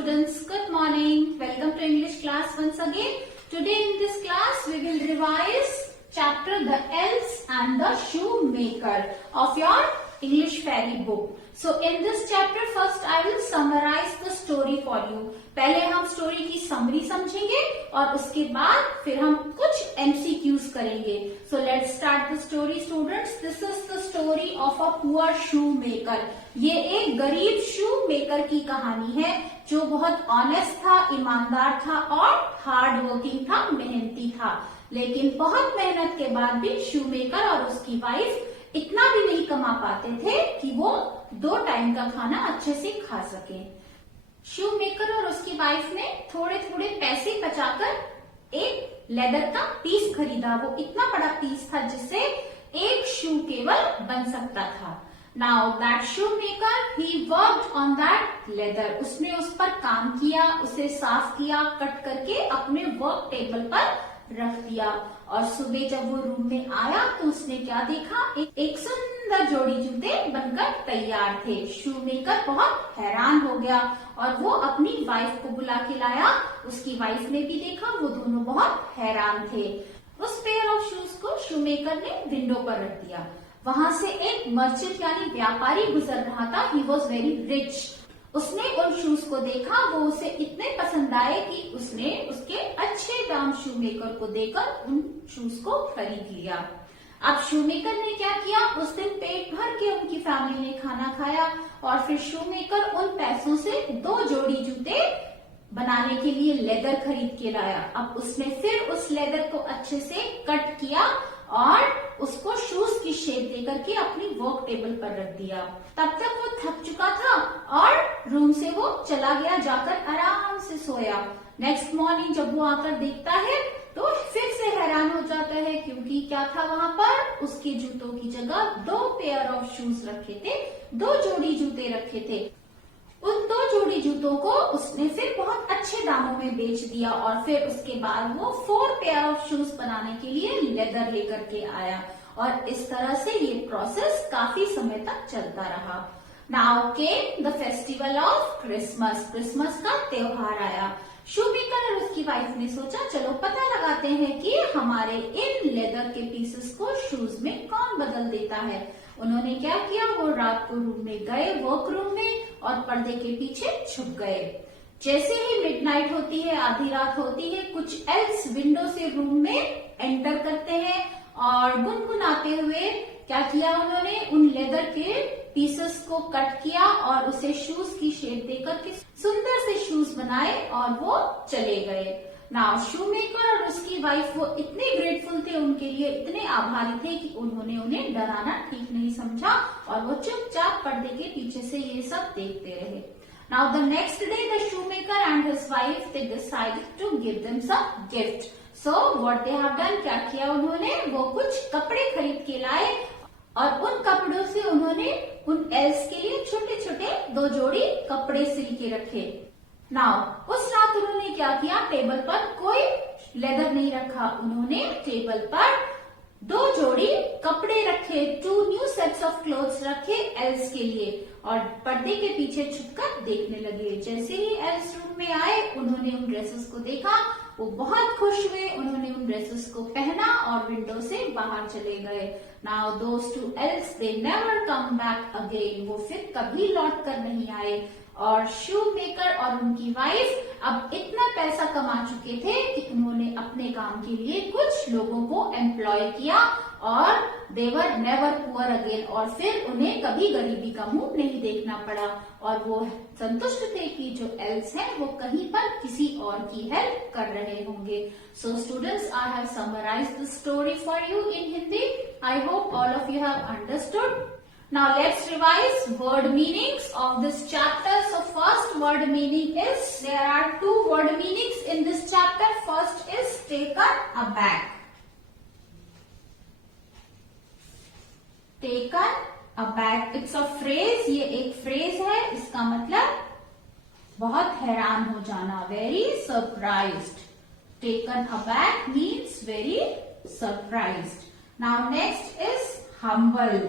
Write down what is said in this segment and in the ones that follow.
students, good morning. Welcome to English class once again. Today in this class we will revise chapter The Elves and the Shoemaker of your English fairy book. So in this chapter first I will summarize the story for you. पहले हम story की summary समझेंगे और उसके बाद फिर हम कुछ MCQs करेंगे. So let's start the story students. This is the story of a poor shoemaker. ये एक गरीब शू मेकर की कहानी है जो बहुत ऑनेस्ट था, ईमानदार था और हार्ड वर्किंग था, मेहनती था. लेकिन बहुत मेहनत के बाद भी शू मेकर और उसकी वाइफ इतना भी नहीं कमा पाते थे कि वो 2 टाइम का खाना अच्छे से खा सके. शू मेकर और उसकी वाइफ ने थोड़े थोड़े पैसे बचाकर एक लेदर का पीस खरीदा. वो इतना बड़ा पीस था जिससे एक शू केवल बन सकता था. Now that shoemaker he worked on that leather. उसने उस पर काम किया, उसे साफ किया, कट करके अपने वर्क टेबल पर रख दिया. और सुबह जब वो रूम में आया तो उसने क्या देखा, एक सुंदर जोड़ी जूते बनकर तैयार थे. शूमेकर बहुत हैरान हो गया और वो अपनी वाइफ को बुला के लाया. उसकी वाइफ ने भी देखा, वो दोनों बहुत हैरान थे. उस पेयर ऑफ शूज को शूमेकर ने विंडो पर रख दिया. वहां से एक मर्चेंट यानी व्यापारी गुजर रहा था. He was very rich. उसने उन शूज को देखा, वो उसे इतने पसंद आए कि उसने उसके अच्छे दाम शूमेकर को देकर उन शूज को खरीद लिया. अब शूमेकर ने क्या किया, उस दिन पेट भर के उनकी फैमिली ने खाना खाया और फिर शूमेकर उन पैसों से 2 जोड़ी जूते बनाने के लिए लेदर खरीद के लाया. अब उसने फिर उस लेदर को अच्छे से कट किया और उसको शूज की शेप देकर के अपनी वर्क टेबल पर रख दिया. तब तक वो थक चुका था और रूम से वो चला गया, जाकर आराम से सोया. नेक्स्ट मॉर्निंग जब वो आकर देखता है तो फिर से हैरान हो जाता है क्योंकि क्या था वहां पर, उसके जूतों की जगह 2 पेयर ऑफ शूज रखे थे, 2 जोड़ी जूते रखे थे. उन 2 जोड़ी जूतों को उसने फिर बहुत अच्छे दामों में बेच दिया और फिर उसके बाद वो 4 पेयर ऑफ शूज बनाने के लिए लेदर लेकर के आया. और इस तरह से ये प्रोसेस काफी समय तक चलता रहा. Now came the festival of Christmas. Christmas का त्योहार आया. शूमेकर और उसकी वाइफ ने सोचा चलो पता लगाते हैं कि हमारे इन लेदर के पीसेस को शूज में कौन बदल देता है. उन्होंने क्या किया, वो रात को रूम में गए, वर्क रूम में, और पर्दे के पीछे छुप गए. जैसे ही मिडनाइट होती है, आधी रात होती है, कुछ एल्स विंडो से रूम में एंटर करते हैं और गुनगुनाते हुए क्या किया, उन्होंने उन लेदर के पीसेस को कट किया और उसे शूज की शेप देकर के सुंदर से शूज बनाए और वो चले गए. नाउ शूमेकर और उसकी वाइफ वो इतने ग्रेटफुल थे उनके लिए, इतने आभारी थे कि उन्होंने उन्हें डराना ठीक नहीं समझा और वो चुपचाप पर्दे के पीछे से ये सब देखते रहे. Now the next day the shoemaker and his wife they decided to give them some gift. So what they have done, क्या किया उन्होंने, वो कुछ कपड़े खरीद के लाए और उन कपड़ों से उन्होंने उन एल्स के लिए छोटे छोटे 2 जोड़ी कपड़े सिल के रखे. नाउ उस रात उन्होंने क्या किया, टेबल पर कोई लेदर नहीं रखा. उन्होंने टेबल पर 2 जोड़ी कपड़े रखे, 2 न्यू सेट्स ऑफ क्लोथ्स रखे एल्स के लिए और पर्दे के पीछे छुपकर देखने लगे. जैसे ही एल्स रूम में आए उन्होंने उन ड्रेसेस को देखा, वो बहुत खुश हुए. उन्होंने उन ड्रेसेस को पहना और विंडो से बाहर चले गए. Now those 2 else they never come back again. वो फिर कभी लौट कर नहीं आए. और शूमेकर और उनकी वाइफ अब इतना पैसा कमा चुके थे कि उन्होंने अपने काम के लिए कुछ लोगों को एम्प्लॉय किया और दे वर नेवर पुअर अगेन. और फिर उन्हें कभी गरीबी का मुंह नहीं देखना पड़ा और वो संतुष्ट थे कि जो एल्स हैं वो कहीं पर किसी और की हेल्प कर रहे होंगे. So students, I have summarised the story for you in Hindi. I hope all of you have understood. Now let's revise word meanings of this chapter. So first word meaning is, there are 2 word meanings in this chapter. First is taken aback. Taken aback. It's a phrase. ये एक phrase है. इसका मतलब बहुत हैरान हो जाना. Very surprised. Taken aback means very surprised. Now next is humble.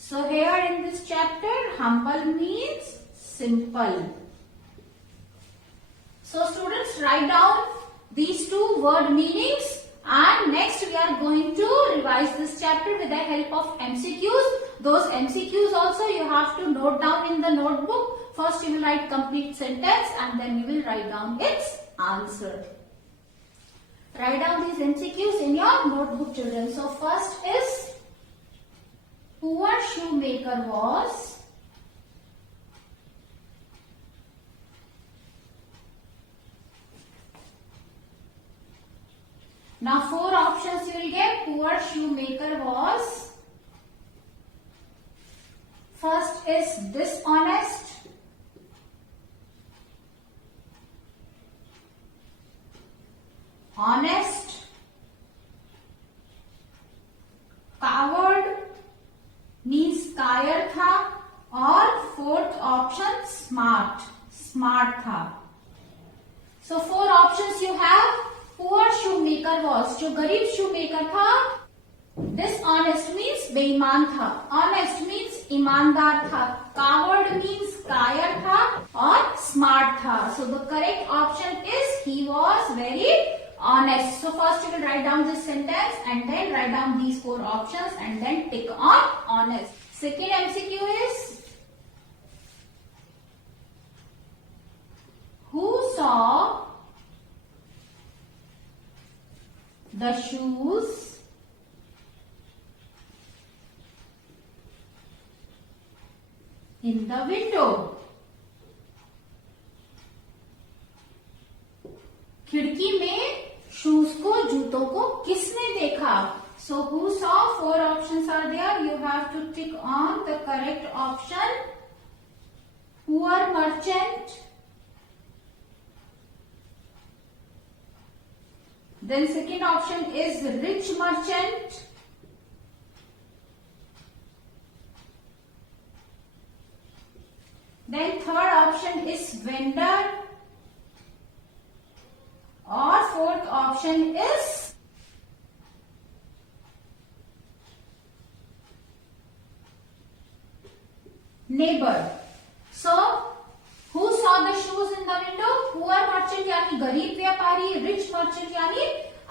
So here in this chapter, humble means simple. So students, write down these two word meanings, and next we are going to revise this chapter with the help of MCQs. Those MCQs also you have to note down in the notebook. First you will write complete sentence and then you will write down its answer. Write down these MCQs in your notebook, children. So first is, poor shoemaker was now 4 options you will get. Poor shoemaker was. First is dishonest, honest, coward means कायर था, और fourth option smart, smart था. So 4 options you have. Poor shoemaker was, जो गरीब shoemaker था. Dishonest means बेईमान था. Honest means ईमानदार था. Coward means कायर था, और smart था. So the correct option is he was very honest. So first you will write down this sentence and then write down these 4 options and then tick on honest. Second MCQ is, who saw the shoes in the window? खिड़की में shoes को, जूतों को किसने देखा? So who saw? 4 options are there. You have to tick on the correct option. Poor merchant. Then second option is rich merchant. Then third option is vendor. Or fourth option is neighbor. So who saw the shoes in the window? Poor merchant यानी गरीब व्यापारी, rich merchant यानी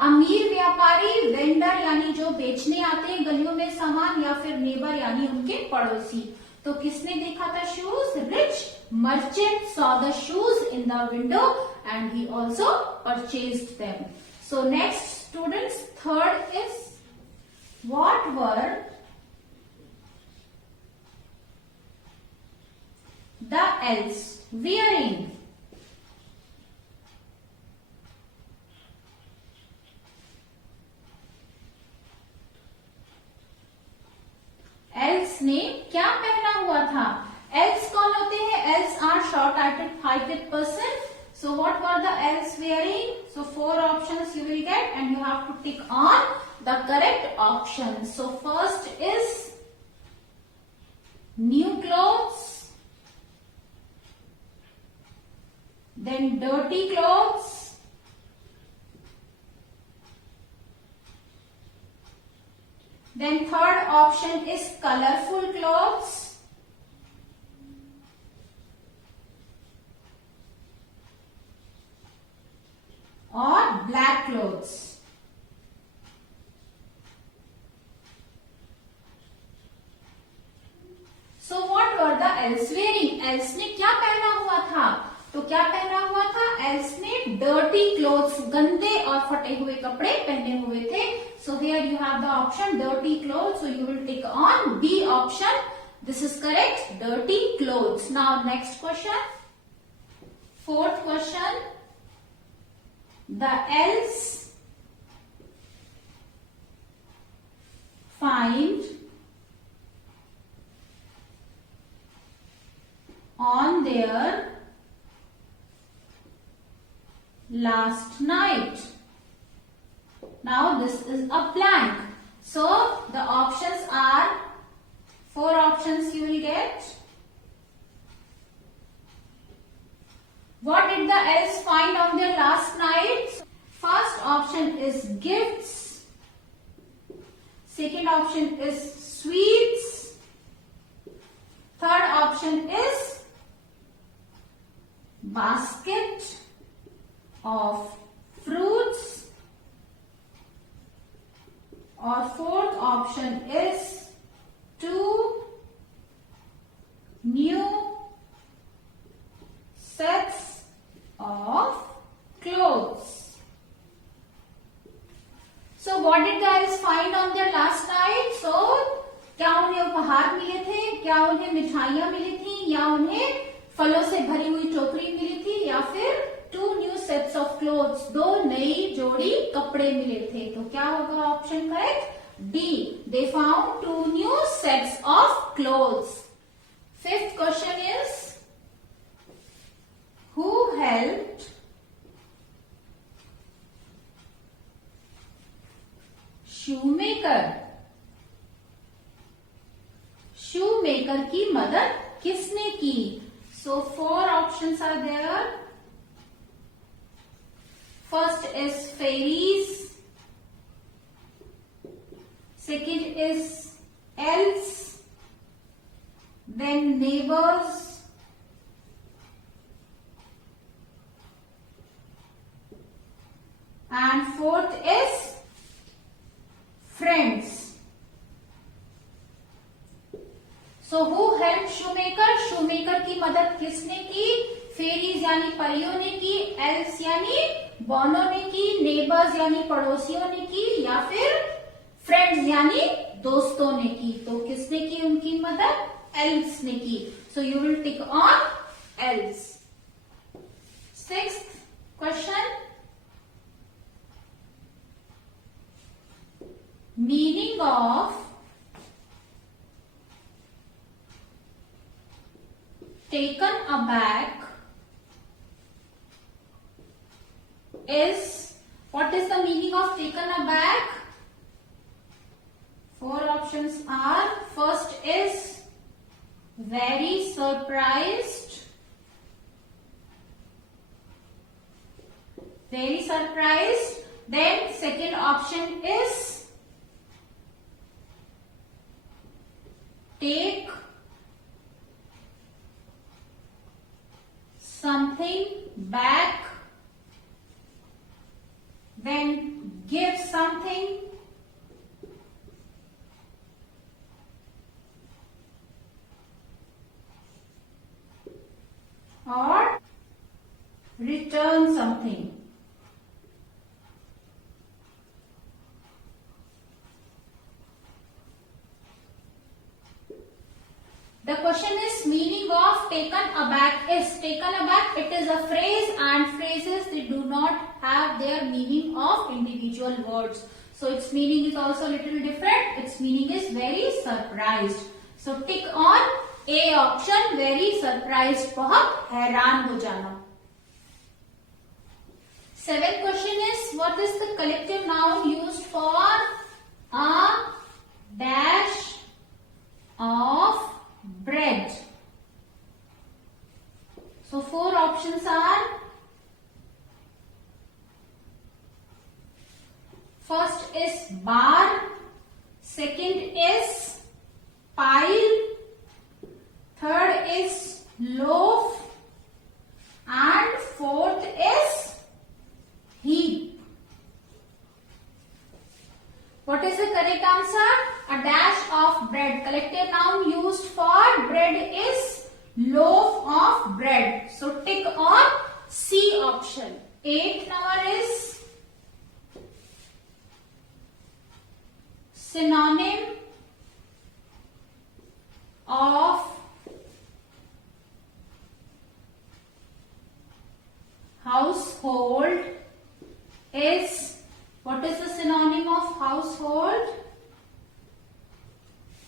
अमीर व्यापारी, vendor यानी जो बेचने आते हैं गलियों में सामान, या फिर neighbor यानी उनके पड़ोसी. तो किसने देखा था shoes? Rich merchant saw the shoes in the window and he also purchased them. So next students, third is, what were the elves wearing? Elves ने क्या पहना हुआ था? Elves कौन होते हैं? Elves are short-heighted person. So what were the elves wearing? So 4 options you will get and you have to tick on the correct option. So first is new clothes, then dirty clothes, then third option is colorful clothes, or black clothes. So what were the elves wearing? Elves ने क्या पहना हुआ था? तो क्या पहना हुआ था? Elves ने dirty clothes, गंदे और फटे हुए कपड़े पहने हुए थे. So here you have the option dirty clothes. So you will tick on B option. This is correct. Dirty clothes. Now next question. Fourth question. The elves find on their last night. Now this is a blank. So the options are 4 options you will get. What did the elves find on their last night? First option is gifts. Second option is sweets. Third option is basket of fruits, or fourth option is 2 new sets of clothes. So what did guys find on their last night? So क्या उन्हें उपहार मिले थे, क्या उन्हें मिठाइयां मिली थी, या उन्हें फलों से भरी हुई टोकरी मिली थी, या फिर 2 न्यू सेट्स ऑफ क्लोथ्स, 2 नई जोड़ी कपड़े मिले थे? तो क्या होगा option correct? D, they found 2 new sets of clothes. Fifth question is, who helped shoemaker? Shoemaker की मदद किसने की? So 4 options are there. First is fairies, second is elves, then neighbors, and fourth is friends. So who helped shoemaker? shoemaker की मदद किसने की? Fairies यानी परियों ने की, एल्स यानी बॉनों ने की, नेबर्स यानी पड़ोसियों ने की, या फिर फ्रेंड्स यानी दोस्तों ने की? तो किसने की उनकी मदद? एल्स ने की. So you will tick on elves. Sixth question. Meaning of taken aback is, what is the meaning of taken aback? 4 options are, first is very surprised, then second option is take something back, then give something, or return something. The question is, meaning of taken aback is, taken aback, it is a phrase, and phrases, they do not have their meaning of individual words. So its meaning is also a little different. Its meaning is very surprised. So tick on A option, very surprised, बहुत हैरान हो जाना. 7th question is, what is the collective noun used for a dash of bread? So 4 options are, first is bar, second is pile, third is loaf, and fourth is heap. What is the correct answer? A dash of bread. Collective noun used for bread is loaf of bread. So tick on C option. 8th number is synonym of household is, what is the synonym of household?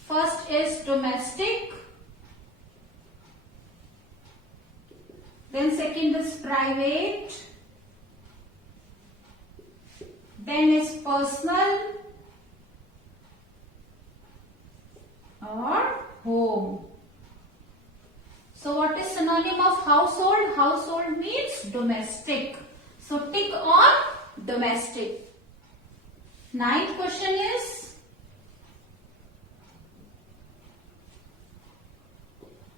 First is domestic, then second is private, then is personal, or home. So what is synonym of household? Household means domestic. So tick on domestic. 9th question is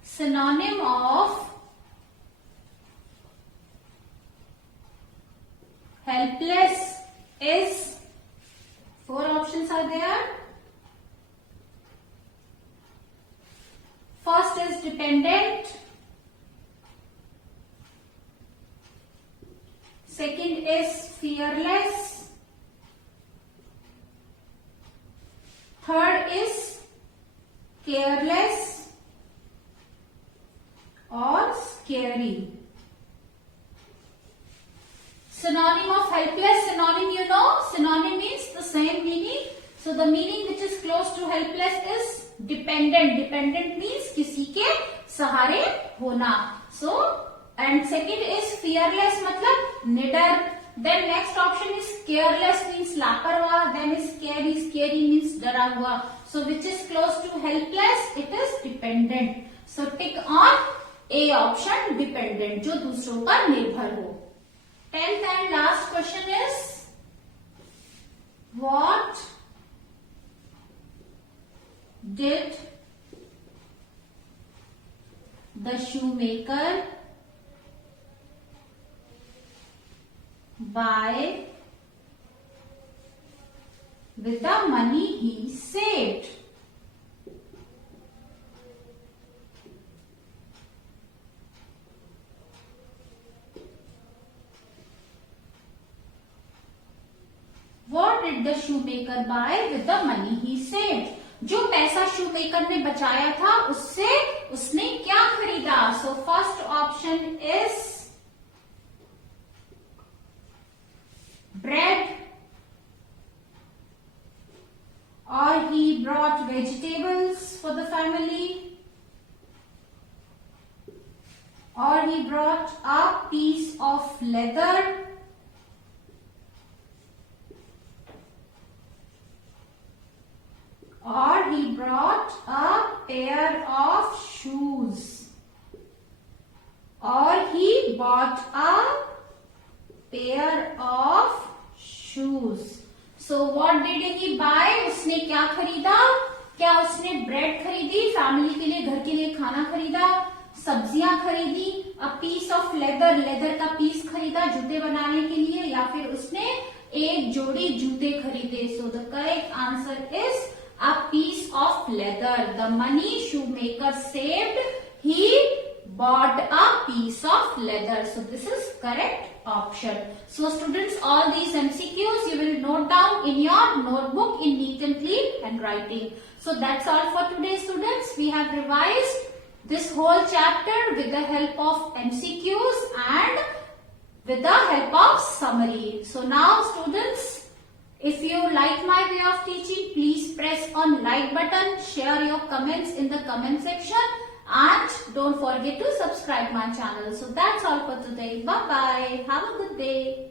synonym of helpless is, 4 options are there. First is dependent. Second is fearless. Third is careless or scary. Synonym of helpless, synonym you know, synonym means the same meaning. So the meaning which is close to helpless is dependent. Dependent means किसी के सहारे होना. So and second is fearless मतलब निडर. Then next option is careless means लापरवाह. Then is scary, scary means डरा हुआ. So which is close to helpless? It is dependent. So tick on A option, dependent, जो दूसरों पर निर्भर हो. 10th and last question is, what did the shoemaker buy with the money he saved? What did the shoemaker buy with the money he saved? जो पैसा shoemaker ने बचाया था उससे उसने क्या खरीदा? So first option is bread, or he brought vegetables for the family, or he brought a piece of leather, or he brought a pair of shoes, or he bought a pair of shoes. So what did he buy? उसने क्या खरीदा? क्या उसने bread खरीदी, family के लिए, घर के लिए खाना खरीदा, सब्जियां खरीदी, a piece of leather, leather का पीस खरीदा जूते बनाने के लिए, या फिर उसने एक जोड़ी जूते खरीदे? So the correct answer is a piece of leather. The money shoemaker saved, he bought a piece of leather. So this is correct option. So students, all these MCQs you will note down in your notebook in neat and clean handwriting. So that's all for today students. We have revised this whole chapter with the help of MCQs and with the help of summary. So now students, if you like my way of teaching, please press on like button, share your comments in the comment section, and don't forget to subscribe my channel. So that's all for today. Bye bye. Have a good day.